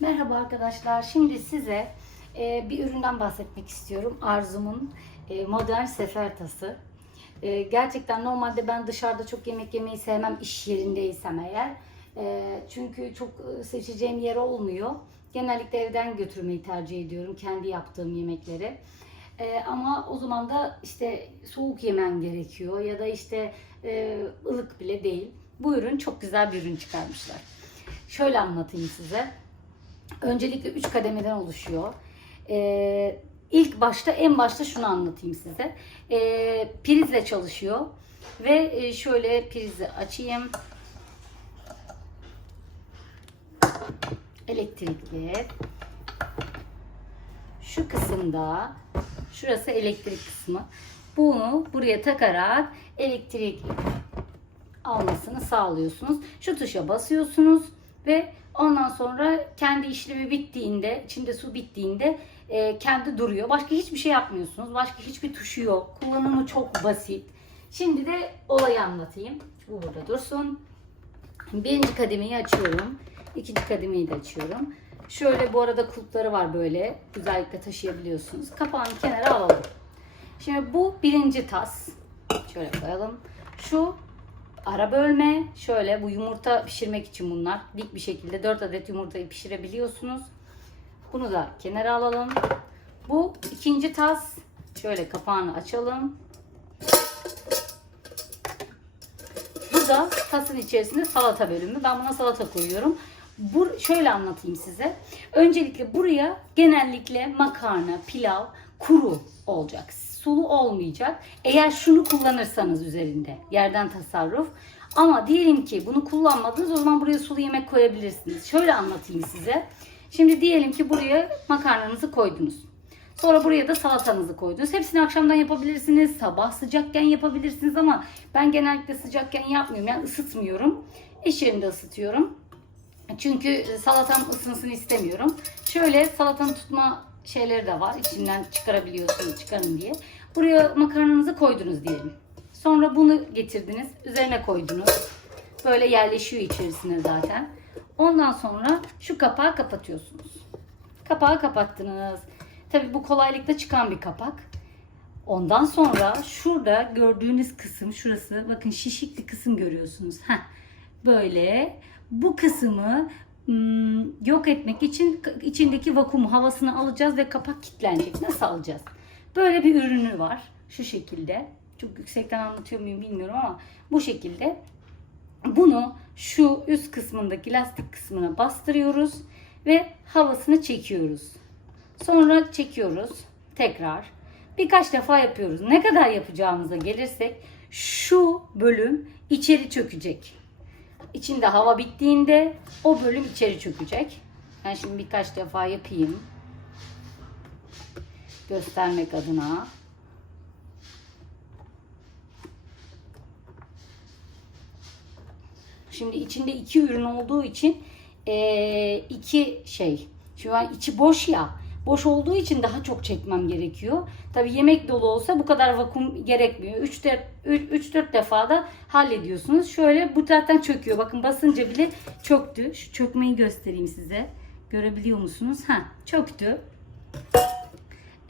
Merhaba arkadaşlar. Şimdi size e, bir üründen bahsetmek istiyorum. Arzum'un e, modern sefer tası. E, gerçekten normalde ben dışarıda çok yemek yemeyi sevmem iş yerindeysem eğer. E, çünkü çok e, seçeceğim yer olmuyor. Genellikle evden götürmeyi tercih ediyorum kendi yaptığım yemekleri. E, ama o zaman da işte soğuk yemen gerekiyor ya da işte e, ılık bile değil. Bu ürün çok güzel bir ürün çıkarmışlar. Şöyle anlatayım size. Öncelikle 3 kademeden oluşuyor. Ee, ilk başta en başta şunu anlatayım size. Ee, prizle çalışıyor ve e, şöyle prizi açayım. Elektrikli. Şu kısımda şurası elektrik kısmı. Bunu buraya takarak elektrik almasını sağlıyorsunuz. Şu tuşa basıyorsunuz ve ondan sonra kendi işlevi bittiğinde, içinde su bittiğinde e, kendi duruyor. Başka hiçbir şey yapmıyorsunuz. Başka hiçbir tuşu yok. Kullanımı çok basit. Şimdi de olayı anlatayım. Bu burada dursun. Birinci kademeyi açıyorum. İkinci kademeyi de açıyorum. Şöyle bu arada kulpları var böyle. Güzellikle taşıyabiliyorsunuz. Kapağını kenara alalım. Şimdi bu birinci tas. Şöyle koyalım. Şu ara bölme şöyle bu yumurta pişirmek için bunlar. Dik bir şekilde 4 adet yumurtayı pişirebiliyorsunuz. Bunu da kenara alalım. Bu ikinci tas. Şöyle kapağını açalım. Bu da tasın içerisinde salata bölümü. Ben buna salata koyuyorum. Bu, şöyle anlatayım size. Öncelikle buraya genellikle makarna, pilav, kuru olacak. Sulu olmayacak. Eğer şunu kullanırsanız üzerinde yerden tasarruf. Ama diyelim ki bunu kullanmadınız o zaman buraya sulu yemek koyabilirsiniz. Şöyle anlatayım size. Şimdi diyelim ki buraya makarnanızı koydunuz. Sonra buraya da salatanızı koydunuz. Hepsini akşamdan yapabilirsiniz. Sabah sıcakken yapabilirsiniz ama ben genellikle sıcakken yapmıyorum. Yani ısıtmıyorum. İş yerinde ısıtıyorum. Çünkü salatam ısınsın istemiyorum. Şöyle salatanın tutma şeyleri de var. İçinden çıkarabiliyorsunuz çıkarın diye. Buraya makarnanızı koydunuz diyelim. Sonra bunu getirdiniz. Üzerine koydunuz. Böyle yerleşiyor içerisine zaten. Ondan sonra şu kapağı kapatıyorsunuz. Kapağı kapattınız. Tabii bu kolaylıkla çıkan bir kapak. Ondan sonra şurada gördüğünüz kısım şurası bakın şişik bir kısım görüyorsunuz. Heh, böyle bu kısmı ım, yok etmek için içindeki vakum havasını alacağız ve kapak kilitlenecek. Nasıl alacağız? Böyle bir ürünü var. Şu şekilde. Çok yüksekten anlatıyor muyum bilmiyorum ama bu şekilde. Bunu şu üst kısmındaki lastik kısmına bastırıyoruz ve havasını çekiyoruz. Sonra çekiyoruz tekrar. Birkaç defa yapıyoruz. Ne kadar yapacağımıza gelirsek şu bölüm içeri çökecek. İçinde hava bittiğinde o bölüm içeri çökecek. Ben şimdi birkaç defa yapayım. Göstermek adına. Şimdi içinde iki ürün olduğu için eee, iki şey. Şu an içi boş ya. Boş olduğu için daha çok çekmem gerekiyor. Tabi yemek dolu olsa bu kadar vakum gerekmiyor. 3-4 defa da hallediyorsunuz. Şöyle bu zaten çöküyor. Bakın basınca bile çöktü. Şu çökmeyi göstereyim size. Görebiliyor musunuz? Ha, çöktü.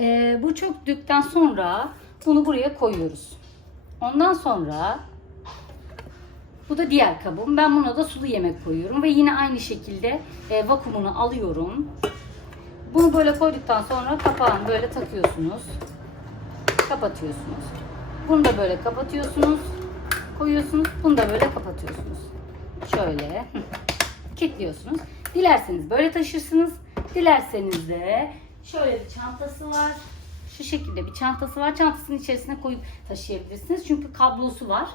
Ee, bu çöktükten sonra bunu buraya koyuyoruz. Ondan sonra bu da diğer kabım. Ben buna da sulu yemek koyuyorum ve yine aynı şekilde e, vakumunu alıyorum. Bunu böyle koyduktan sonra kapağını böyle takıyorsunuz. Kapatıyorsunuz. Bunu da böyle kapatıyorsunuz. Koyuyorsunuz. Bunu da böyle kapatıyorsunuz. Şöyle kilitliyorsunuz. Dilerseniz böyle taşırsınız. Dilerseniz de şöyle bir çantası var. Şu şekilde bir çantası var. Çantasının içerisine koyup taşıyabilirsiniz. Çünkü kablosu var.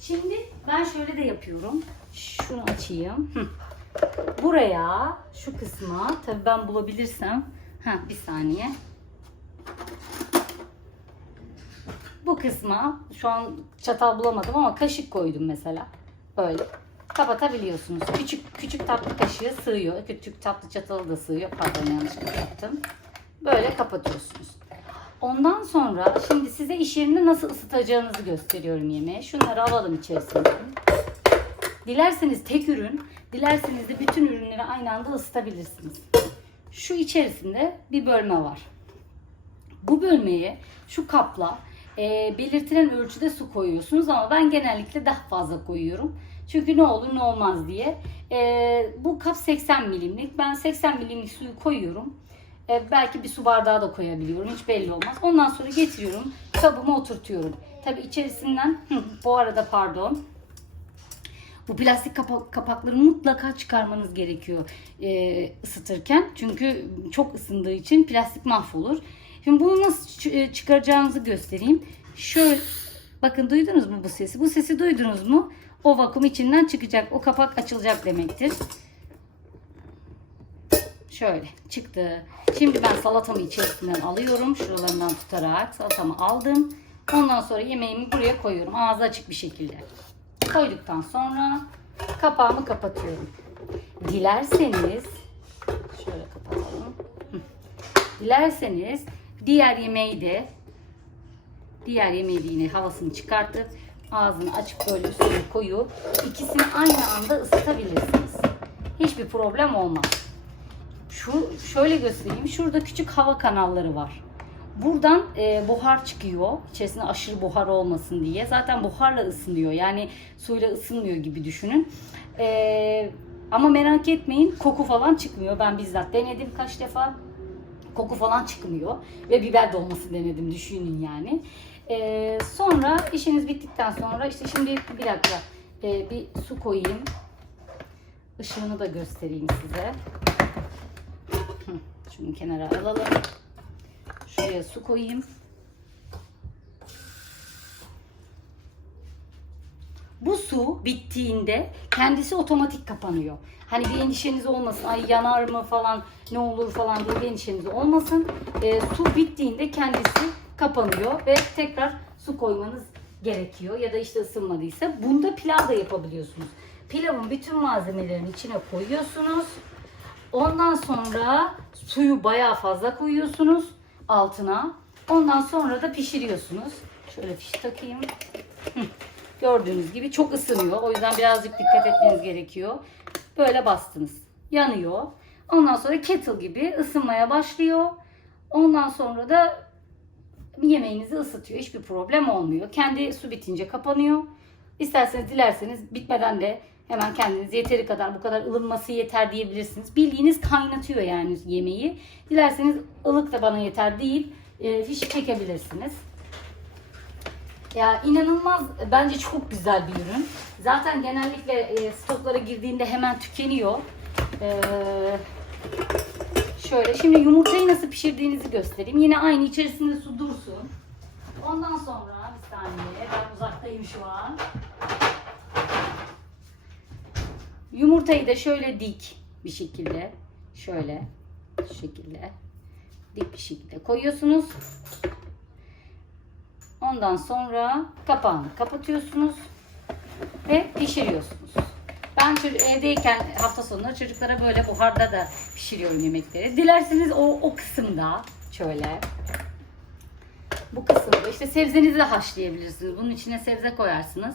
Şimdi ben şöyle de yapıyorum. Şunu açayım. Buraya şu kısma tabii ben bulabilirsem ha bir saniye. Bu kısma şu an çatal bulamadım ama kaşık koydum mesela. Böyle kapatabiliyorsunuz. Küçük küçük tatlı kaşığı sığıyor. Küçük tatlı çatalı da sığıyor. Pardon yanlışlıkla yaptım. Böyle kapatıyorsunuz. Ondan sonra şimdi size iş yerinde nasıl ısıtacağınızı gösteriyorum yemeğe. Şunları alalım içerisine. Dilerseniz tek ürün Dilerseniz de bütün ürünleri aynı anda ısıtabilirsiniz. Şu içerisinde bir bölme var. Bu bölmeye şu kapla e, belirtilen ölçüde su koyuyorsunuz ama ben genellikle daha fazla koyuyorum. Çünkü ne olur ne olmaz diye. E, bu kap 80 milimlik. Ben 80 milimlik suyu koyuyorum. E, belki bir su bardağı da koyabiliyorum. Hiç belli olmaz. Ondan sonra getiriyorum. Kabıma oturtuyorum. Tabi içerisinden bu arada pardon. Bu plastik kapa- kapakları mutlaka çıkarmanız gerekiyor e, ısıtırken. Çünkü çok ısındığı için plastik mahvolur. Şimdi bunu nasıl e, çıkaracağınızı göstereyim. Şöyle bakın duydunuz mu bu sesi? Bu sesi duydunuz mu? O vakum içinden çıkacak. O kapak açılacak demektir. Şöyle çıktı. Şimdi ben salatamı içerisinden alıyorum. Şuralarından tutarak salatamı aldım. Ondan sonra yemeğimi buraya koyuyorum. Ağzı açık bir şekilde. Koyduktan sonra kapağımı kapatıyorum. Dilerseniz şöyle kapatalım. Dilerseniz diğer yemeği de diğer yemeği de yine havasını çıkartıp ağzını açık böyle üstüne koyup ikisini aynı anda ısıtabilirsiniz. Hiçbir problem olmaz. Şu şöyle göstereyim. Şurada küçük hava kanalları var. Buradan e, buhar çıkıyor. İçerisinde aşırı buhar olmasın diye. Zaten buharla ısınıyor. Yani suyla ısınmıyor gibi düşünün. E, ama merak etmeyin koku falan çıkmıyor. Ben bizzat denedim kaç defa. Koku falan çıkmıyor. Ve biber dolması denedim düşünün yani. E, sonra işiniz bittikten sonra işte şimdi bir dakika e, bir su koyayım. Işığını da göstereyim size. Şunu kenara alalım. Şuraya su koyayım. Bu su bittiğinde kendisi otomatik kapanıyor. Hani bir endişeniz olmasın. Ay yanar mı falan ne olur falan diye bir endişeniz olmasın. Ee, su bittiğinde kendisi kapanıyor ve tekrar su koymanız gerekiyor. Ya da işte ısınmadıysa. Bunda pilav da yapabiliyorsunuz. Pilavın bütün malzemelerini içine koyuyorsunuz. Ondan sonra suyu bayağı fazla koyuyorsunuz altına. Ondan sonra da pişiriyorsunuz. Şöyle fiş takayım. Gördüğünüz gibi çok ısınıyor. O yüzden birazcık dikkat etmeniz gerekiyor. Böyle bastınız. Yanıyor. Ondan sonra kettle gibi ısınmaya başlıyor. Ondan sonra da yemeğinizi ısıtıyor. Hiçbir problem olmuyor. Kendi su bitince kapanıyor. İsterseniz dilerseniz bitmeden de hemen kendiniz yeteri kadar bu kadar ılınması yeter diyebilirsiniz. Bildiğiniz kaynatıyor yani yemeği. Dilerseniz ılık da bana yeter değil. E, fişi çekebilirsiniz. Ya inanılmaz bence çok güzel bir ürün. Zaten genellikle e, stoklara girdiğinde hemen tükeniyor. Ee, şöyle şimdi yumurtayı nasıl pişirdiğinizi göstereyim. Yine aynı içerisinde su dursun. Ondan sonra bir saniye ben uzaktayım şu an. Yumurtayı da şöyle dik bir şekilde şöyle şu şekilde dik bir şekilde koyuyorsunuz. Ondan sonra kapağını kapatıyorsunuz ve pişiriyorsunuz. Ben evdeyken hafta sonları çocuklara böyle buharda da pişiriyorum yemekleri. Dilerseniz o, o kısımda şöyle bu kısımda işte sebzenizi de haşlayabilirsiniz. Bunun içine sebze koyarsınız.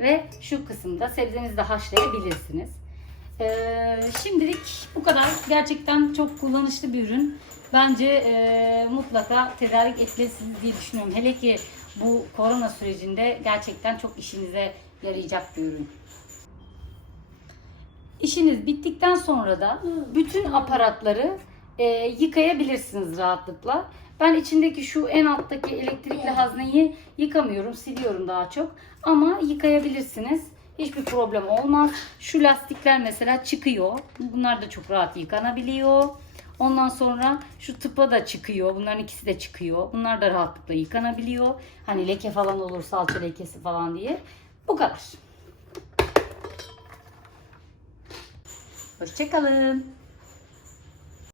Ve şu kısımda sebzenizi de haşlayabilirsiniz. Ee, şimdilik bu kadar. Gerçekten çok kullanışlı bir ürün. Bence e, mutlaka tedarik etmelisiniz diye düşünüyorum. Hele ki bu korona sürecinde gerçekten çok işinize yarayacak bir ürün. İşiniz bittikten sonra da bütün aparatları e, yıkayabilirsiniz rahatlıkla. Ben içindeki şu en alttaki elektrikli hazneyi yıkamıyorum, siliyorum daha çok. Ama yıkayabilirsiniz. Hiçbir problem olmaz. Şu lastikler mesela çıkıyor. Bunlar da çok rahat yıkanabiliyor. Ondan sonra şu tıpa da çıkıyor. Bunların ikisi de çıkıyor. Bunlar da rahatlıkla yıkanabiliyor. Hani leke falan olur, salça lekesi falan diye. Bu kadar. Hoşçakalın.